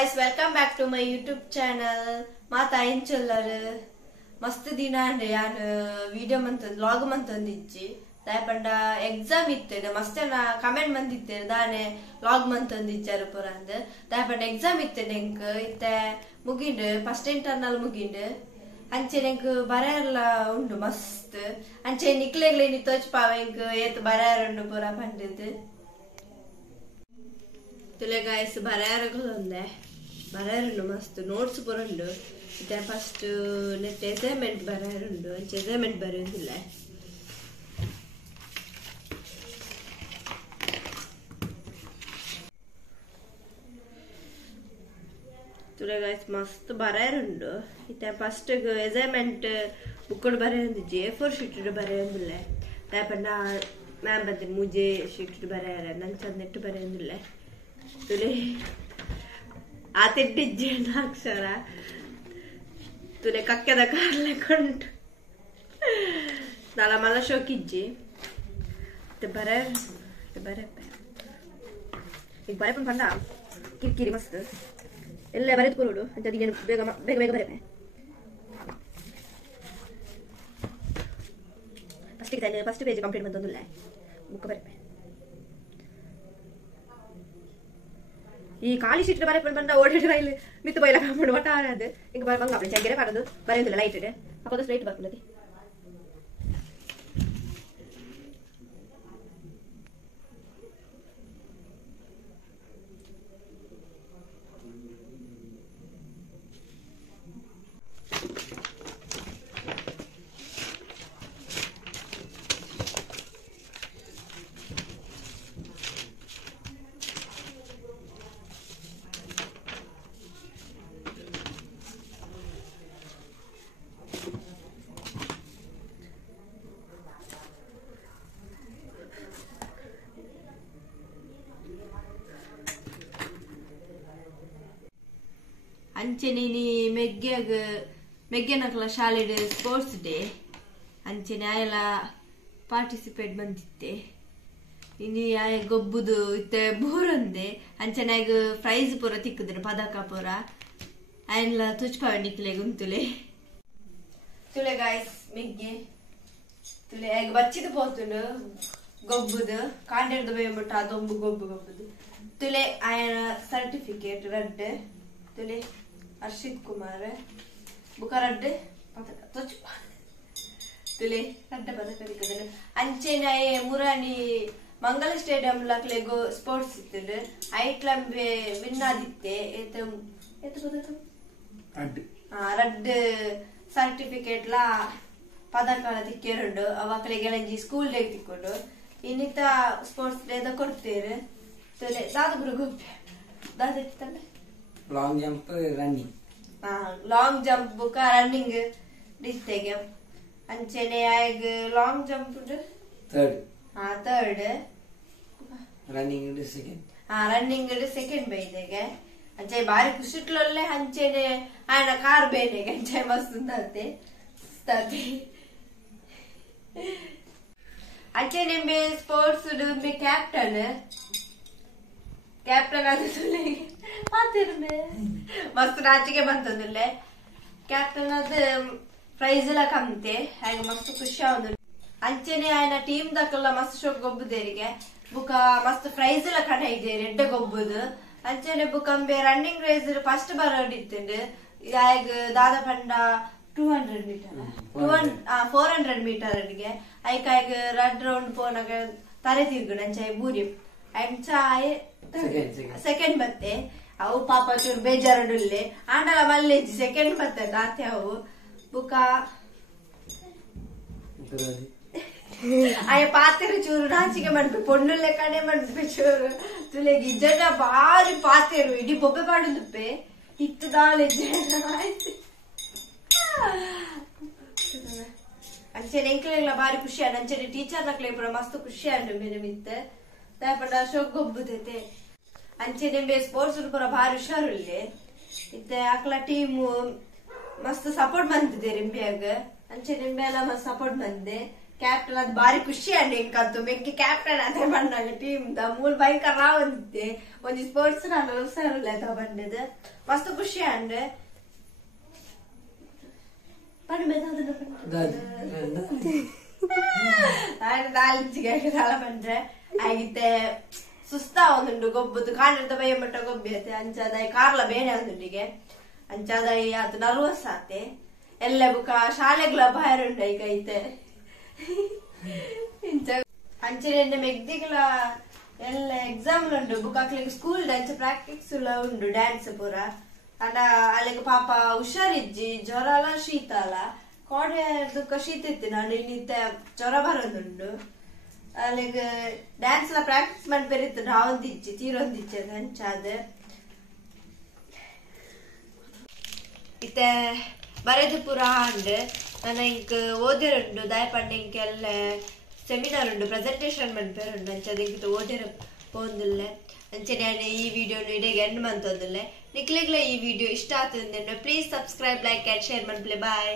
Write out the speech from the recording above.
guys, welcome back to my YouTube channel. Mata inchalaru mast dina ande yan video mantand vlog mantandicci dayapanda exam ittede mastena comment mandittere dane vlog mantandiccharu porande dayapanda exam ittede enk itte muginde first internal muginde anche enk barayalla undu mast anche niklegle ni toch pavenk et barayarundu pura pandide Tule guys, barayaragulunde barayarundu mast notes purundu ite first net assignment barayarundu anche assignment barayundilla Tule guys mast barayarundu ite first assignment book barayundu A4 sheet barayundilla tapanda ma'am bande mujhe sheet barayara nan channet barayundilla Tule ಆತಿಟ್ಟಿದ್ದೇನೆ ಅಕ್ಷರ ತುಲೆ ಕಕ್ಕೆದ ಕಾರ್ಲೆ ಕೊಂಡು ನಾಲ ಮಲ್ಲ ಶೋಕಿಜ್ಜಿ ಬರೆ ಈಗ ಬರೆ ಪಂಡ ಕಿರಿಕಿರಿ ಮಸ್ತ್ ಎಲ್ಲ ಬರೆದು ಕೊಡು ಅಂತ ಬೇಗ ಬೇಗ ಬೇಗ ಬರೆ ಫಸ್ಟ್ ಪೇಜ್ ಕಂಪ್ಲೀಟ್ ಬಂತಂದಿಲ್ಲ ಬುಕ್ ಬರೆ ಈ ಖಾಲಿ ಶೀಟ್ ಬರೆ ಬಂದ ಓಡಿ ರೈಲ್ ಮಿತ್ತು ಬೈಲ ಕಾಮಡು ವಟ ಆರದು ಇಂಗ ಬರ ಬಂಗ ಅಪ್ಲೆ ಚೆಂಗೆರೆ ಪಡದು ಬರೆಯುದಿಲ್ಲ ಲೈಟ್ ಇದೆ ಅಪದ ಸ್ಟ್ರೈಟ್ ಬರ್ತದೆ ಅಂಚೆನೆ ನೀ ಮೆಗ್ಗೆನಕಲ ಶಾಲೆಡ್ ಸ್ಪೋರ್ಟ್ಸ್ ಡೇ ಅಂಚೆನೆ ಆಯಲ ಪಾರ್ಟಿಸಿಪೇಟ್ ಬಂದಿತ್ತೆ ಇನಿ ಆಯ ಗೊಬ್ಬುದು ಇತ್ತೆ ಬೋರಂದೆ ಅಂಚೆನೆ ಆಗ ಪ್ರೈಸ್ ಪೂರ ತಿಕ್ಕುದ್ರೆ ಪದಕ ಪೂರ ಆಯನ್ಲ ತುಚ್ಪಾವ ನಿಕ್ಲೆ ಗುಂತುಲೆ ತುಲೆ ಗಾಯ್ಸ್ ಮೆಗ್ಗೆ ತುಲೆ ಆಗ ಬಚ್ಚಿದ ಪೋತುಂಡು ಗೊಬ್ಬುದು ಕಾಂಡೆರ್ದು ಬೇಯಬಿಟ್ಟು ಅದೊಂಬು ಗೊಬ್ಬುದು ತುಲೆ ಆಯನ ಸರ್ಟಿಫಿಕೇಟ್ ರಡ್ಡ್ ತುಲೆ Arshid Kumar Bukarad Pataka Tule Radda Pataka Anchena Murani Mangala Stadium Lego Sports Aitlambe Vinaditte Rad certificate la Padakala Tikerundu Avakalegalanji school day Tikodo Inita sports day the Kortere Tule Dad Guru That's it. Long jump running. Long jump book running district. Anchene aig long jump Third. Third. Running is second. Running is second by the Anche bari pushitlolle anchene ayana car bene anche mastundate. Stati. Anchene be sports do be captain. Captain adule ಮಾತಿರ್ನೆ ಮಸ್ತ್ ನಾಚಿಕೆ ಬಂತಂದಿಲ್ಲ captain ಅದ price ಎಲ್ಲ ಕಮ್ತೆ ಹಾಗೆ ಮಸ್ತ್ ಖುಷಿ ಆಗುದು ಅಂಚೆನೆ ಆಯ್ನ team ದಕ್ಕಲ್ಲ ಮಸ್ತ್ ಶೋಕ್ ಗೊಬ್ಬುದೇರಿಗೆ ಬುಕ ಮಸ್ತ್ ಪ್ರೈಸ್ ಎಲ್ಲ ಕಣ ಇದೆ ರೆಡ್ಡ ಗೊಬ್ಬುದು ಅಂಚೆನೆ ಬುಕಂಬೆ ರನ್ನಿಂಗ್ ರೇಸ್ ಫಸ್ಟ್ ಬರೋಡಿತ್ತಂಡು ಈಗ ದಾದ ಪಂಡ 200 ಮೀಟರ್ 400 ಮೀಟರ್ ಅಡಿಗೆ ಐಕ ಈಗ ರಡ್ ರೌಂಡ್ ಪೋನಾಗ ತರೆ ತಿರ್ಗುಣ ಅಂಚಾಯ್ ಬೂರಿ ಅಂಚಾಯ್ ಸೆಕೆಂಡ್ ಬತ್ತೆ ಅವು ಪಾಪ ಚೂರು ಬೇಜಾರಡುಲ್ಲೆ ಆಂಡಲ ಮಲ್ಲೇಜಿ ಸೆಕೆಂಡ್ ಬರ್ತದ ಆತೆ ಅವು ಬುಕ ಅಯ್ಯ ಪಾತೆರು ಚೂರು ನಾಚಿಕೆ ಮಾಡ್ಬೇಕು ಪೊಣ್ಣುಲ್ಲೆ ಕಡೆ ಮಾಡ್ಬೇಕು ಚೂರು ತುಲೆಗಿ ಜನ ಬಾರಿ ಪಾತೆರು ಇಡೀ ಬೊಬ್ಬೆ ಮಾಡುದುಪ್ಪೆ ಇತ್ತು ದಾಳೆಜ್ಜೆ ಅಂಚೆನೆ ಎಂಕ್ಲೆಲ್ಲ ಬಾರಿ ಖುಷಿ ಆಡ ಅಂಚೆನೆ ಟೀಚರ್ ನಕ್ಲೆ ಪುರ ಮಸ್ತ್ ಖುಷಿ ಆಂಡು ಮೇರೆ ಮಿತ್ತೆ ದಾಪಂಡ ಶೋಕ್ ಗೊಬ್ಬುದೈತೆ ಅಂಚೆನೆ ಬೇ ಸ್ಪೋರ್ಟ್ಸ್ ಪೂರ ಭಾರಿ ಹುಷಾರುಲ್ಲೆ ಇತ್ತೆ ಅಕ್ಲ ಟೀಮು ಮಸ್ತ್ ಸಪೋರ್ಟ್ ಬಂದಿದೆ ರಿಂಬ್ಯಾಗ ಅಂಚೆ ನಿಂಬೆ ಎಲ್ಲ ಮಸ್ತ್ ಸಪೋರ್ಟ್ ಬಂದೆ ಕ್ಯಾಪ್ಟನ್ ಅದು ಬಾರಿ ಖುಷಿ ಅಂಡ್ ಇಂಕಂತು ಮೆಂಕಿ ಕ್ಯಾಪ್ಟನ್ ಅದೇ ಬಂದಾಗ ಟೀಮ್ ದ ಮೂಲ್ ಭಯಂಕರ ರಾವಂದಿತ್ತೆ ಒಂಜಿ ಸ್ಪೋರ್ಟ್ಸ್ ನಾನು ಉತ್ಸಾಹ ಬಂದಿದ್ದು ಮಸ್ತ್ ಖುಷಿ ಅಂಡ್ ನಾಲಿಂಚಿಗೆ ಬಂದ್ರೆ ಆಗಿತ್ತೆ ಸುಸ್ತಾ ಒಂದುಂಡು ಗೊಬ್ಬದು ಕಾಣಿರ್ದ ಬಯ್ಯ ಮಟ್ಟ ಗೊಬ್ಬಿ ಆತೆ ಅಂಚಾದಾಯಿ ಕಾರ್ಲ ಬೇನೆ ಒಂದುಂಡಿಗೆ ಅಂಚಾದಾಯಿ ಅದು ನರ್ವಸ್ ಆತೆ ಎಲ್ಲ ಬುಕ್ಕ ಶಾಲೆಗಳ ಬಾಯರ್ ಉಂಡು ಈಗ ಐತೆ ಅಂಚನೆ ಮೆಗ್ದಿಗಳ ಎಲ್ಲ ಎಕ್ಸಾಮ್ ಉಂಡು ಬುಕ್ ಹಾಕ್ಲಿಕ್ಕೆ ಸ್ಕೂಲ್ ಡ್ಯಾನ್ಸ್ ಪ್ರಾಕ್ಟೀಸ್ ಉಂಡು ಡ್ಯಾನ್ಸ್ ಪೂರ ಅಂಡ ಅಲ್ಲಿಗೆ ಪಾಪ ಹುಷಾರಿಜ್ಜಿ ಜ್ವರ ಅಲ್ಲ ಶೀತ ಅಲ್ಲ ಕೋಡೆ ದುಃಖ ಶೀತ ಇತ್ತು ನಾನು ಇನ್ನಿತ್ತ ಜ್ವರ ಬರೋದುಂಡು ಅಲ್ಲಿಗೆ ಡ್ಯಾನ್ಸ್ ಎಲ್ಲ ಪ್ರಾಕ್ಟೀಸ್ ಮಾಡಿ ಬೆರೀತು ನಾವೊಂದಿಜ್ಜಿ ತೀರೊಂದಿಜ್ಜಿ ಅದು ಹಂಚಾದ ಇತ್ತೆ ಬರೆದು ಪೂರ ಹಾಂಡ್ ನನ್ನ ಇಂಕ್ ಓದಿರುಂಡು ದಾಯಪಂಡ ಇಂಕೆಲ್ಲ ಸೆಮಿನಾರ್ ಉಂಡು ಪ್ರೆಸೆಂಟೇಷನ್ ಮನ್ಪೇರುಂಡು ಅಂಚದ ಇಂಕ ಓದಿರ ಪೋಂದುಲ್ಲೆ ಅಂಚನೆ ಈ ವಿಡಿಯೋ ಇಡೆಗೆ ಎಂಡ್ ಮಂತೊಂದುಲ್ಲೆ ನಿಕ್ಲೆಗ್ಲ ಈ ವಿಡಿಯೋ ಇಷ್ಟ ಆತಂದ್ರೆ please subscribe like and share ಮನ್ಪ್ಲೆ ಬಾಯ್.